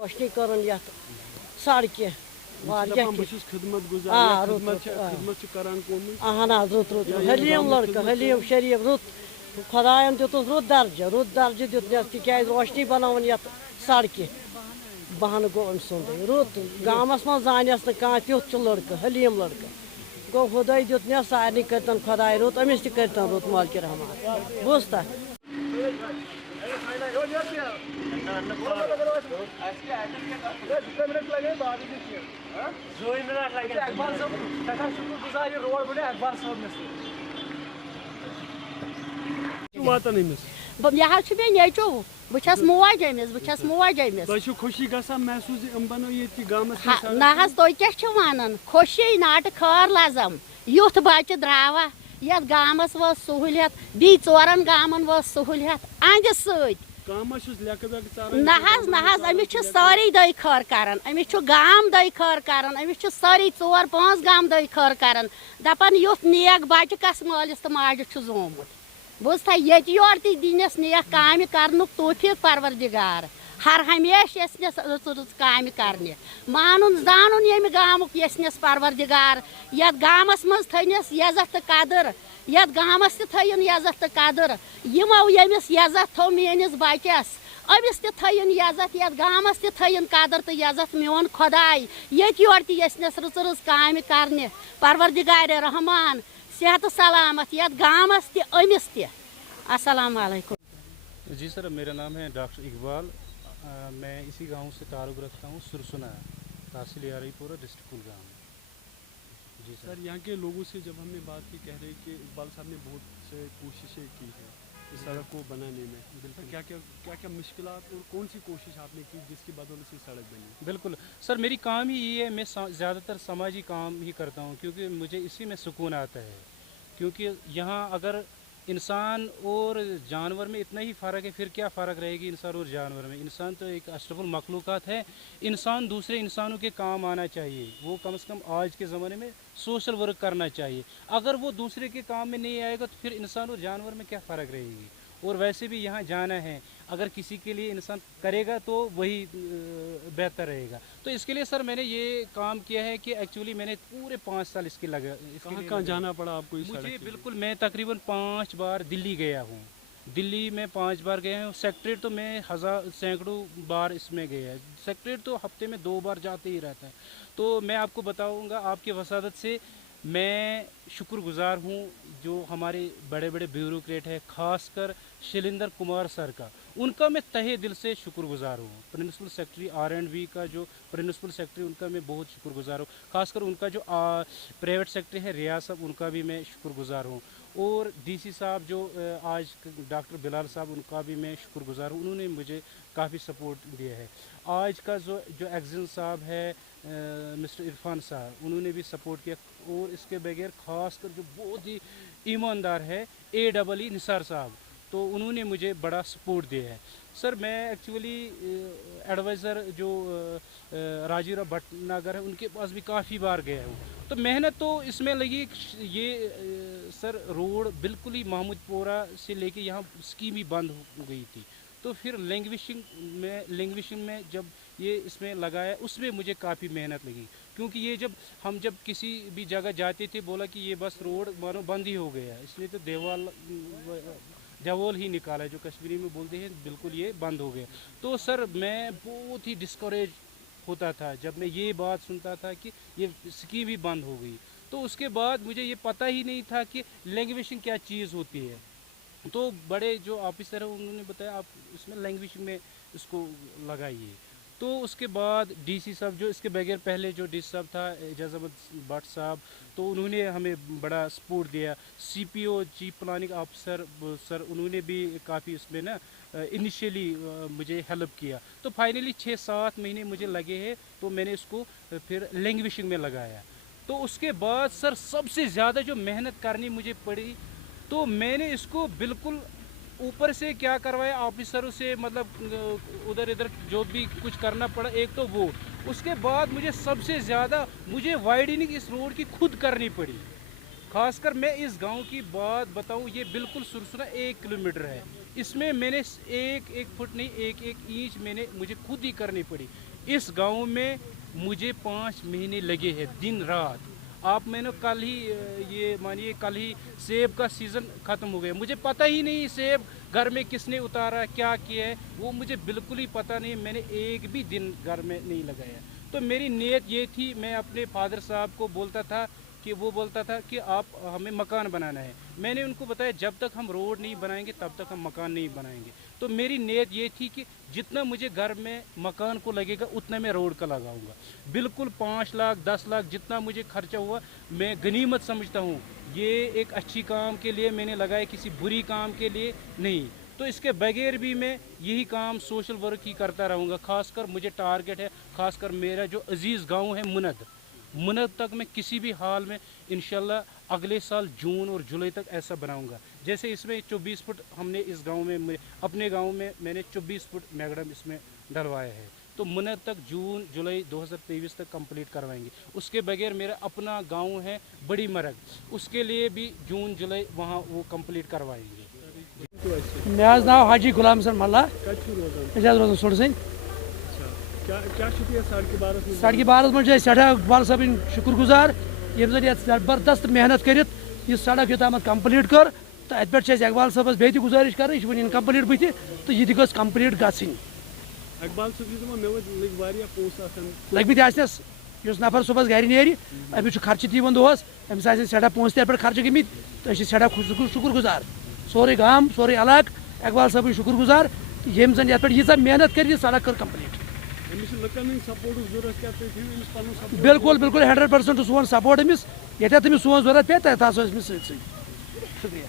रोशनी करन यथ सड़क अहन रुत रुत हलीम लड़का हलीम शरीफ रुत खुदायन दितुस रुत दर्ज दितनस तिकाज रोशनी बनावन यथ सड़क बहन गो अम सुंद रुत गामस मज जानस न कह तुथ लड़का हलीम लड़का गो खुदाई दितनस सारे करतन खुदाय रुत अमिस करतन रुत मालिक रहमान बुझता यह नेचू बस मोज अमिस बस मोज अमिस खुशी महसूस ना तुम क्या वन खुशी नाट खर लजम युथ बच्चे द्रावा यथ गामस वो सहूलियत बी चोरन गामन वो सहूलियत अंज अमिस सारी दई खर कर अमिस गाम दई खर कर अमिस सारी 4-5 गाम दई खर कर दपान युथ नेक बच्चे कस मालिस तो माज जोमुत बुझा ये योर दिनस नेक काम कर तौफीक परवरदिगार हर हमेश यस रच काम करने मानुन जानन ये गामुक यस परवरदिगार यथ गामस मज थनस यजत तो कदर यथ गामस थन यजत तो कदर यमो यमिस यजत थो मेनिस बचस अमिस थन यजत यथ गामस थन कदर तो यजत मोन खुदाय ये योर यस रच काम करने परवरदिगार रहमान सेहत सलामत यथ गामस अमिस अस्सलाम वालेकुम। जी सर, मेरा नाम है डॉक्टर इकबाल। मैं इसी गांव से ताल्लुक़ रखता हूँ, सुरसुना तहसील यारीपुरा डिस्ट्रिक्ट कुलगाम। जी सर, यहाँ के लोगों से जब हमने बात की, कह रहे कि इकबाल साहब ने बहुत से कोशिशें की है इस सड़क को बनाने में। बिल्कुल, क्या मुश्किलात और कौन सी कोशिश आपने की जिसकी बदौलत से सड़क बनी? बिल्कुल सर, मेरी काम ही ये है, मैं ज़्यादातर समाजी काम ही करता हूँ क्योंकि मुझे इसी में सुकून आता है। क्योंकि यहाँ अगर इंसान और जानवर में इतना ही फ़र्क है, फिर क्या फ़र्क रहेगी इंसान और जानवर में? इंसान तो एक अशरफुल मखलूक़ात है। इंसान दूसरे इंसानों के काम आना चाहिए। वो कम से कम आज के ज़माने में सोशल वर्क करना चाहिए। अगर वो दूसरे के काम में नहीं आएगा तो फिर इंसान और जानवर में क्या फ़र्क रहेगी? और वैसे भी यहाँ जाना है, अगर किसी के लिए इंसान करेगा तो वही बेहतर रहेगा। तो इसके लिए सर मैंने ये काम किया है कि एक्चुअली मैंने पूरे 5 साल इसके लगा। कहाँ जाना पड़ा आपको? मुझे बिल्कुल, मैं तकरीबन 5 बार दिल्ली गया हूँ। दिल्ली में 5 बार गया हूँ। सेक्रेटरीट तो मैं सैकड़ों बार इसमें गया है। सेक्रेटरीट तो हफ्ते में 2 बार जाते ही रहता है। तो मैं आपको बताऊँगा, आपकी वसादत से मैं शुक्रगुजार हूँ जो हमारे बड़े बड़े ब्यूरोक्रेट है, ख़ासकर शैलेंद्र कुमार सर का, उनका मैं तहे दिल से शुक्रगुजार हूँ। प्रिंसिपल सेक्रेटरी R&B का जो प्रिंसिपल सेक्रेटरी, उनका मैं बहुत शुक्रगुजार हूँ। ख़ासकर उनका जो प्राइवेट सेक्रेटरी है रियाज साहब, उनका भी मैं शुक्रगुजार हूँ। और DC साहब जो आज डॉक्टर बिलाल साहब, उनका भी मैं शुक्रगुजार हूँ। उन्होंने मुझे काफ़ी सपोर्ट दिया है। आज का जो एक्जिन साहब है, मिस्टर इरफान साहब, उन्होंने भी सपोर्ट किया। और इसके बगैर ख़ासकर जो बहुत ही ईमानदार है AEE निसार साहब, तो उन्होंने मुझे बड़ा सपोर्ट दिया है। सर, मैं एक्चुअली एडवाइज़र जो राजीव भटनागर है, उनके पास भी काफ़ी बार गया हूँ। तो मेहनत तो इसमें लगी। ये सर रोड बिल्कुल ही महमूदपुरा से लेके यहाँ स्कीम ही बंद हो गई थी। तो फिर लैंग्वेजिंग में जब ये इसमें लगाया, उसमें मुझे काफ़ी मेहनत लगी। क्योंकि ये जब किसी भी जगह जाते थे, बोला कि ये बस रोड मानो बंद ही हो गया, इसलिए तो देवाल ही निकाला, जो कश्मीरी में बोलते हैं, बिल्कुल ये बंद हो गया। तो सर मैं बहुत ही डिस्करेज होता था जब मैं ये बात सुनता था कि ये स्कीम ही बंद हो गई। तो उसके बाद मुझे ये पता ही नहीं था कि लैंग्वेजिंग क्या चीज़ होती है। तो बड़े जो ऑफिसर हैं, उन्होंने बताया आप इसमें लैंग्वेजिंग में इसको लगाइए। तो उसके बाद DC साहब, जो इसके बगैर पहले जो DC साहब था एजाज अहमद भट्ट साहब, तो उन्होंने हमें बड़ा सपोर्ट दिया। CPO chief planning officer sir, उन्होंने भी काफ़ी उसमें ना इनिशियली मुझे हेल्प किया। तो फाइनली 6-7 महीने मुझे लगे हैं, तो मैंने इसको फिर लैंग्वेजिंग में लगाया। तो उसके बाद सर सबसे ज़्यादा जो मेहनत करनी मुझे पड़ी, तो मैंने इसको बिल्कुल ऊपर से क्या करवाया ऑफिसरों से, मतलब उधर इधर जो भी कुछ करना पड़ा, एक तो वो। उसके बाद मुझे सबसे ज़्यादा वाइडनिंग इस रोड की खुद करनी पड़ी। खासकर मैं इस गांव की बात बताऊं, ये बिल्कुल सुरसुना 1 किलोमीटर है। इसमें मैंने एक फुट नहीं, एक इंच मुझे खुद ही करनी पड़ी। इस गांव में मुझे 5 महीने लगे हैं दिन रात। आप मैंने कल ही ये मानिए कल ही सेब का सीज़न ख़त्म हो गया, मुझे पता ही नहीं सेब घर में किसने उतारा क्या किया है वो मुझे बिल्कुल ही पता नहीं, मैंने एक भी दिन घर में नहीं लगाया। तो मेरी नीयत ये थी, मैं अपने फादर साहब को बोलता था कि वो बोलता था कि आप हमें मकान बनाना है, मैंने उनको बताया जब तक हम रोड नहीं बनाएंगे तब तक हम मकान नहीं बनाएंगे। तो मेरी नीयत ये थी कि जितना मुझे घर में मकान को लगेगा उतना मैं रोड का लगाऊंगा। बिल्कुल 5 लाख 10 लाख जितना मुझे खर्चा हुआ मैं गनीमत समझता हूँ, ये एक अच्छी काम के लिए मैंने लगाया, किसी बुरी काम के लिए नहीं। तो इसके बगैर भी मैं यही काम सोशल वर्क ही करता रहूँगा। खासकर मुझे टारगेट है, खासकर मेरा जो अजीज़ गांव है मुनद तक मैं किसी भी हाल में इंशाल्लाह अगले साल जून और जुलाई तक ऐसा बनाऊंगा। जैसे इसमें 24 फुट हमने इस गांव में अपने गांव में मैंने 24 फुट मैगडम इसमें डलवाया है, तो मुनद तक जून जुलाई 2023 तक कंप्लीट करवाएंगे। उसके बगैर मेरा अपना गांव है बड़ी मरग, उसके लिए भी जून जुलाई वहाँ वो कंप्लीट करवाएंगे। मे नाव हाजी गुलाम हसन मल्ला रोजान सोडसन। क्या शुक्रिया सड़क बारस मं सठा इकबाल साहब शुक्र गुजार यम जन जबरदस्त मेहनत कर सड़क योताम कंप्लीट कर, तो अत पे इकबाल साहबस बे गुजारिश कर यह वन कंप्लीट बुत तो यह गई कंप्लीट गई। इकबाल लगमस नफर सुबह गर नेरी अमिस खर्च तीन दोस अमिस सठा पोस पे खर्च गमित, तो सठा शुक्र गुजार सोरे गाम सोरे इलाक इकबाल साहब शुक्र गुजार यम जन पे यीजा मेहनत कर सड़क कर कंप्लीट। बिल्कुल बिल्कुल 100% सोन सपोर्ट अमिस ये तमिस सोन जरूरत पे तथ शुक्रिया।